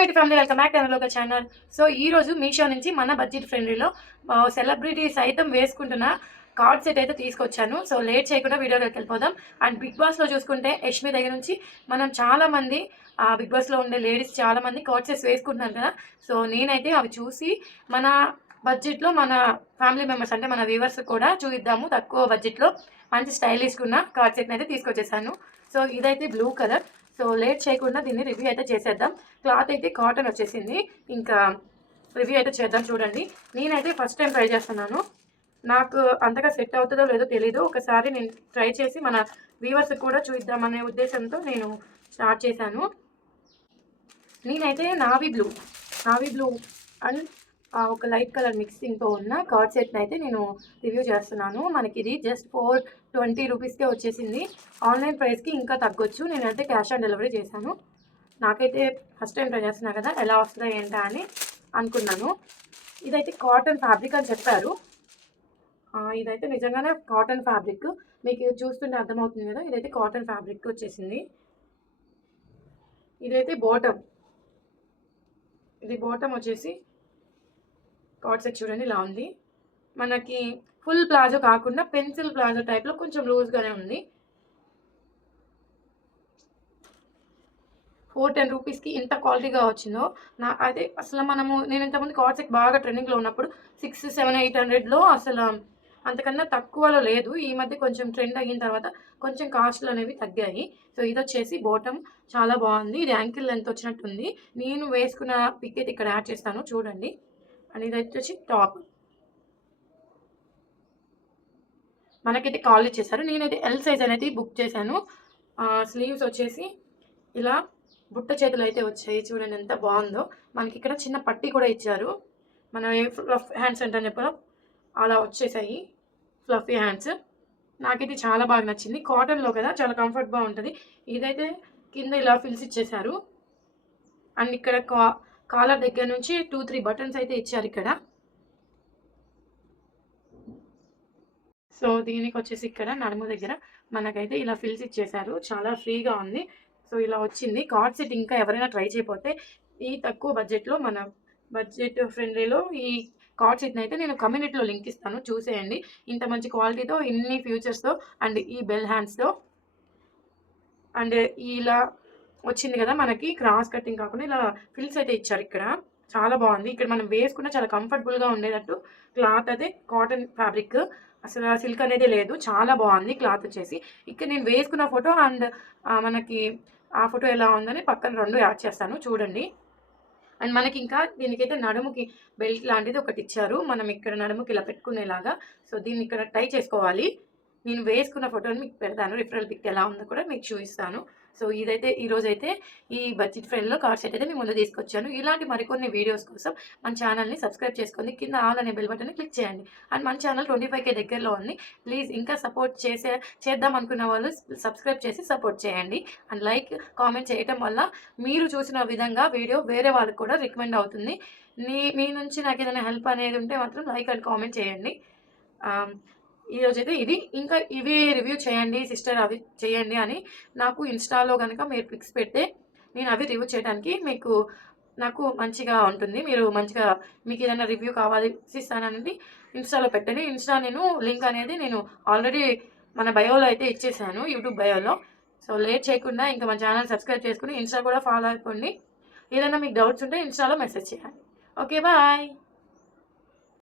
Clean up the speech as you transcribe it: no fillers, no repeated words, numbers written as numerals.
మేటి family, welcome back to our channel. So ఈ రోజు మీషో నుంచి మన బడ్జెట్ ఫ్రెండ్లీలో సెలబ్రిటీ సైతం వేసుకుంటున్న కార్డ్ సెట్ అయితే తీసుకొచ్చాను. సో లేట్ చేయకుండా వీడియోలోకి వెళ్ళిపోదాం. అండ్ బిగ్ బాస్లో చూసుకుంటే యష్మి దగ్గర నుంచి మనం చాలామంది బిగ్ బాస్లో ఉండే లేడీస్ చాలామంది కార్డ్ సెట్స్ వేసుకుంటున్నారు కదా. సో నేనైతే అవి చూసి మన బడ్జెట్లో మన ఫ్యామిలీ మెంబర్స్ అంటే మన వ్యూవర్స్ కూడా చూద్దాము, తక్కువ బడ్జెట్లో మంచి స్టైలిష్గా ఉన్న కార్డ్ సెట్ని అయితే తీసుకొచ్చేసాను. సో ఇదైతే బ్లూ కలర్. సో లేట్ చేయకుండా దీన్ని రివ్యూ అయితే చేసేద్దాం. క్లాత్ అయితే కాటన్ వచ్చేసింది. ఇంకా రివ్యూ అయితే చేద్దాం. చూడండి, నేనైతే ఫస్ట్ టైం ట్రై చేస్తున్నాను. నాకు అంతగా సెట్ అవుతుందో లేదో తెలీదు. ఒకసారి నేను ట్రై చేసి మన వ్యూవర్స్ కూడా చూద్దామనే ఉద్దేశంతో నేను స్టార్ట్ చేశాను. నేనైతే నావీ బ్లూ అండ్ ఒక లైట్ కలర్ మిక్సింగ్తో ఉన్న కార్డ్ సెట్ని అయితే నేను రివ్యూ చేస్తున్నాను. మనకి ఇది జస్ట్ 420 రూపీస్కే వచ్చేసింది. ఆన్లైన్ ప్రైస్కి ఇంకా తగ్గొచ్చు. నేనైతే క్యాష్ ఆన్ డెలివరీ చేశాను. నాకైతే ఫస్ట్ టైం ట్రై చేస్తున్నా కదా, ఎలా వస్తుందో ఏంటా అని అనుకున్నాను. ఇదైతే కాటన్ ఫ్యాబ్రిక్ అని చెప్పారు. ఇదైతే నిజంగానే కాటన్ ఫ్యాబ్రిక్. మీకు చూస్తుంటే అర్థమవుతుంది కదా, ఇదైతే కాటన్ ఫ్యాబ్రిక్ వచ్చేసింది. ఇదైతే బాటమ్. ఇది బాటమ్ వచ్చేసి కార్డ్ సెట్ చూడండి ఇలా ఉంది. మనకి ఫుల్ ప్లాజో కాకుండా పెన్సిల్ ప్లాజో టైప్లో కొంచెం లూజ్గానే ఉంది. 410 రూపీస్కి ఇంత క్వాలిటీగా వచ్చిందో అదే అసలు నేను ఇంతకుముందు కార్డ్ సెట్ బాగా ట్రెండింగ్లో ఉన్నప్పుడు 600, 700, 800లో అసలు అంతకన్నా తక్కువలో లేదు. ఈ మధ్య కొంచెం ట్రెండ్ అయిన తర్వాత కొంచెం కాస్ట్లు అనేవి తగ్గాయి. సో ఇది వచ్చేసి బాటమ్ చాలా బాగుంది. ఇది యాంకిల్ లెంత్ వచ్చినట్టుంది. నేను వేసుకున్న పిక్ అయితే ఇక్కడ యాడ్ చేస్తాను చూడండి. అండ్ ఇది వచ్చేసి టాప్. మనకైతే కాల్ ఇచ్చేసారు. నేనైతే ఎల్ సైజ్ అనేది బుక్ చేశాను. స్లీవ్స్ వచ్చేసి ఇలా బుట్ట చేతులు అయితే వచ్చాయి. చూడండి ఎంత బాగుందో. మనకి ఇక్కడ చిన్న పట్టీ కూడా ఇచ్చారు. మనం ఏ ఫ్లఫ్ హ్యాండ్స్ అంటే చెప్పాలో అలా వచ్చేసాయి ఫ్లఫీ హ్యాండ్స్. నాకైతే చాలా బాగా నచ్చింది. కాటన్లో కదా, చాలా కంఫర్ట్గా ఉంటుంది. ఇదైతే కింద ఇలా ఫిల్స్ ఇచ్చేసారు. అండ్ ఇక్కడ కాలర్ దగ్గర నుంచి 2-3 బటన్స్ అయితే ఇచ్చారు ఇక్కడ. సో దీనికి వచ్చేసి ఇక్కడ నడుము దగ్గర మనకైతే ఇలా ఫిల్స్ ఇచ్చేసారు. చాలా ఫ్రీగా ఉంది. సో ఇలా వచ్చింది కార్డ్ సెట్. ఇంకా ఎవరైనా ట్రై చేయకపోతే ఈ తక్కువ బడ్జెట్లో మన బడ్జెట్ ఫ్రెండ్లీలో ఈ కార్డ్ సెట్ని అయితే నేను కమ్యూనిటీలో లింక్ ఇస్తాను, చూసేయండి. ఇంత మంచి క్వాలిటీతో, ఇన్ని ఫ్యూచర్స్తో అండ్ ఈ బెల్ హ్యాండ్స్తో అండ్ ఇలా వచ్చింది కదా. మనకి క్రాస్ కటింగ్ కాకుండా ఇలా ఫిల్స్ అయితే ఇచ్చారు ఇక్కడ. చాలా బాగుంది. ఇక్కడ మనం వేసుకున్న చాలా కంఫర్టబుల్గా ఉండేటట్టు క్లాత్ అయితే కాటన్ ఫ్యాబ్రిక్, అసలు సిల్క్ అనేది లేదు. చాలా బాగుంది క్లాత్ వచ్చేసి. ఇక్కడ నేను వేసుకున్న ఫోటో అండ్ మనకి ఆ ఫోటో ఎలా ఉందని పక్కన 2 యాడ్ చేస్తాను చూడండి. అండ్ మనకి ఇంకా దీనికైతే నడుముకి బెల్ట్ లాంటిది ఒకటి ఇచ్చారు. మనం ఇక్కడ నడుముకి ఇలా పెట్టుకునేలాగా. సో దీన్ని ఇక్కడ టై చేసుకోవాలి. నేను వేసుకున్న ఫోటోని మీకు పెడతాను. రిఫరల్ పిక్ ఎలా ఉందో కూడా మీకు చూపిస్తాను. సో ఇదైతే ఈరోజైతే ఈ బడ్జెట్ ఫ్రెండ్లో కార్డ్ సెట్ అయితే మేము ముందు తీసుకొచ్చాను. ఇలాంటి మరికొన్ని వీడియోస్ కోసం మన ఛానల్ని సబ్స్క్రైబ్ చేసుకొని కింద ఆల్ అనే బెల్ బటన్ని క్లిక్ చేయండి. అండ్ మన ఛానల్ 25K దగ్గరలో ఉంది. ప్లీజ్ ఇంకా సపోర్ట్ చేద్దాం అనుకున్న వాళ్ళు సబ్స్క్రైబ్ చేసి సపోర్ట్ చేయండి. అండ్ లైక్, కామెంట్ చేయటం వల్ల మీరు చూసిన విధంగా వీడియో వేరే వాళ్ళకి కూడా రికమెండ్ అవుతుంది. మీ నుంచి నాకు ఏదైనా హెల్ప్ అనేది ఉంటే మాత్రం లైక్ అండ్ కామెంట్ చేయండి. ఈరోజైతే ఇది. ఇంకా ఇవి రివ్యూ చేయండి సిస్టర్, అవి చేయండి అని నాకు ఇన్స్టాలో కనుక మీరు పిక్స్ పెడితే నేను అవి రివ్యూ చేయడానికి నాకు మంచిగా ఉంటుంది. మీరు మంచిగా మీకు ఏదైనా రివ్యూ కావాలి ఇస్తానండి ఇన్స్టాలో పెట్టండి. ఇన్స్టా లింక్ అనేది నేను ఆల్రెడీ మన బయోలో అయితే ఇచ్చేసాను, యూట్యూబ్ బయోలో. సో లేట్ చేయకుండా ఇంకా మన ఛానల్ సబ్స్క్రైబ్ చేసుకుని ఇన్స్టా కూడా ఫాలో అయిపోండి. ఏదైనా మీకు డౌట్స్ ఉంటే ఇన్స్టాలో మెసేజ్ చేయండి. Okay, bye.